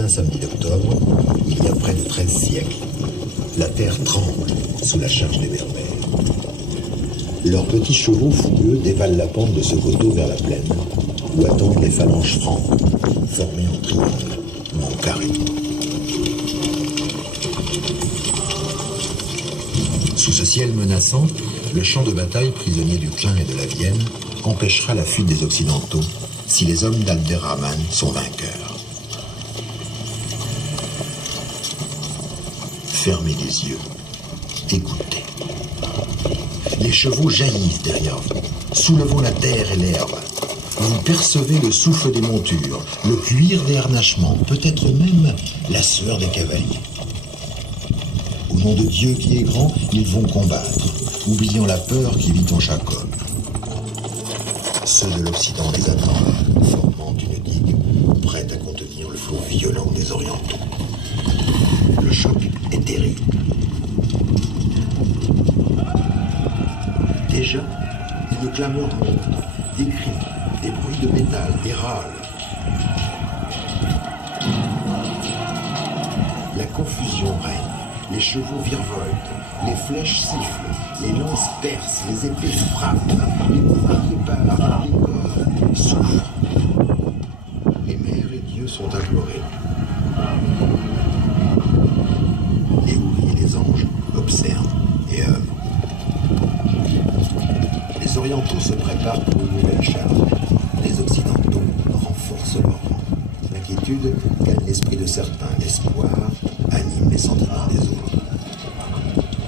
certain samedi d'octobre, il y a près de 13 siècles, la terre tremble sous la charge des berbères. Leurs petits chevaux fougueux dévalent la pente de ce coteau vers la plaine, où attendent les phalanges franques, formées en triangle ou en carré. Sous ce ciel menaçant, le champ de bataille prisonnier du Clin et de la Vienne empêchera la fuite des Occidentaux si les hommes d'Abderrahman sont vainqueurs. Fermez les yeux, écoutez. Les chevaux jaillissent derrière vous, soulevant la terre et l'herbe. Vous percevez le souffle des montures, le cuir des harnachements, peut-être même la sueur des cavaliers. Au nom de Dieu qui est grand, ils vont combattre, oubliant la peur qui vit en chaque homme. Ceux de l'Occident les attendent, formant une digue, prête à contenir le flot violent des Orientaux. Le choc est terrible. Déjà, une clameur monte, des cris, des bruits de métal, des râles. La confusion règne. Les chevaux virevoltent, les flèches sifflent, les lances percent, les épées frappent, les boucliers partent, les corps souffrent. Les mères et Dieu sont implorés. Les houris et les anges observent et œuvrent. Les Orientaux se préparent pour une nouvelle charge. Les Occidentaux renforcent leur rang. L'inquiétude gagne l'esprit de certains, l'espoir anime les sentiments des autres.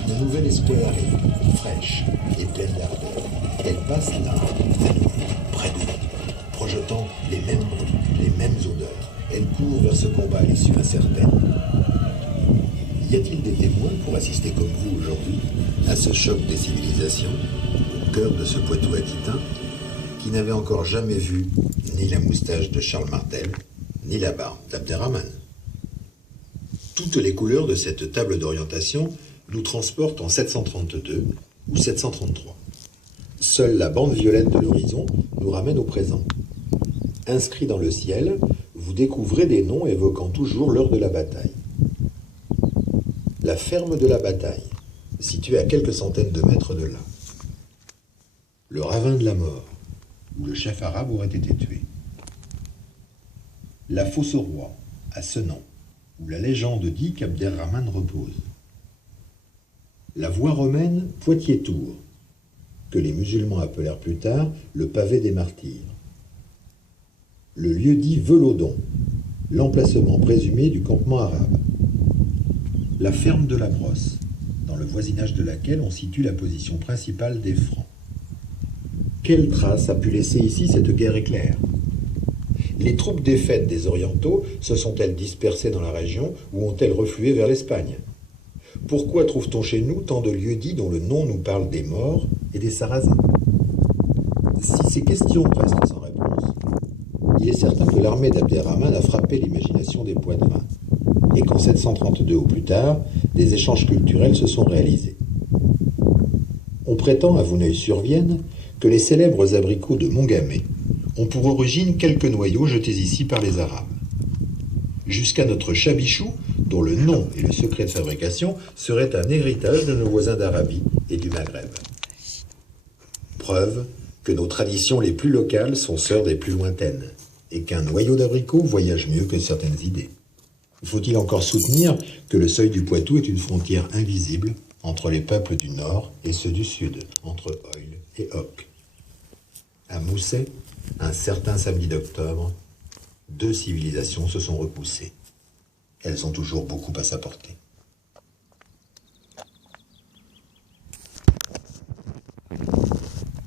Une nouvelle espoir arrive, fraîche et pleine d'ardeur. Elle passe là, à nous, près de nous, projetant les mêmes bruits, les mêmes odeurs. Elle court vers ce combat à l'issue incertaine. Y a-t-il des témoins pour assister comme vous aujourd'hui à ce choc des civilisations, au cœur de ce Poitou aquitain, qui n'avait encore jamais vu ni la moustache de Charles Martel, ni la barbe d'Abderrahman? Toutes les couleurs de cette table d'orientation nous transportent en 732 ou 733. Seule la bande violette de l'horizon nous ramène au présent. Inscrits dans le ciel, vous découvrez des noms évoquant toujours l'heure de la bataille. La ferme de la bataille, située à quelques centaines de mètres de là. Le ravin de la mort, où le chef arabe aurait été tué. La fosse au roi, à Senan, où la légende dit qu'Abderrahman repose. La voie romaine Poitiers-Tours, que les musulmans appelèrent plus tard le pavé des martyrs. Le lieu dit Velodon, l'emplacement présumé du campement arabe. La ferme de la Brosse, dans le voisinage de laquelle on situe la position principale des Francs. Quelle trace a pu laisser ici cette guerre éclair? Les troupes défaites des Orientaux se sont-elles dispersées dans la région ou ont-elles reflué vers l'Espagne? Pourquoi trouve-t-on chez nous tant de lieux-dits dont le nom nous parle des morts et des Sarrasins? Si ces questions restent sans réponse, il est certain que l'armée d'Abderrahman a frappé l'imagination des Poitevins et qu'en 732 ou plus tard, des échanges culturels se sont réalisés. On prétend à Vouneuil-sur-Vienne que les célèbres abricots de Montgamay ont pour origine quelques noyaux jetés ici par les Arabes. Jusqu'à notre chabichou, dont le nom et le secret de fabrication seraient un héritage de nos voisins d'Arabie et du Maghreb. Preuve que nos traditions les plus locales sont sœurs des plus lointaines, et qu'un noyau d'abricot voyage mieux que certaines idées. Faut-il encore soutenir que le seuil du Poitou est une frontière invisible entre les peuples du Nord et ceux du Sud, entre Oil et Hoc. À Mousset, un certain samedi d'octobre, deux civilisations se sont repoussées. Elles ont toujours beaucoup à s'apporter.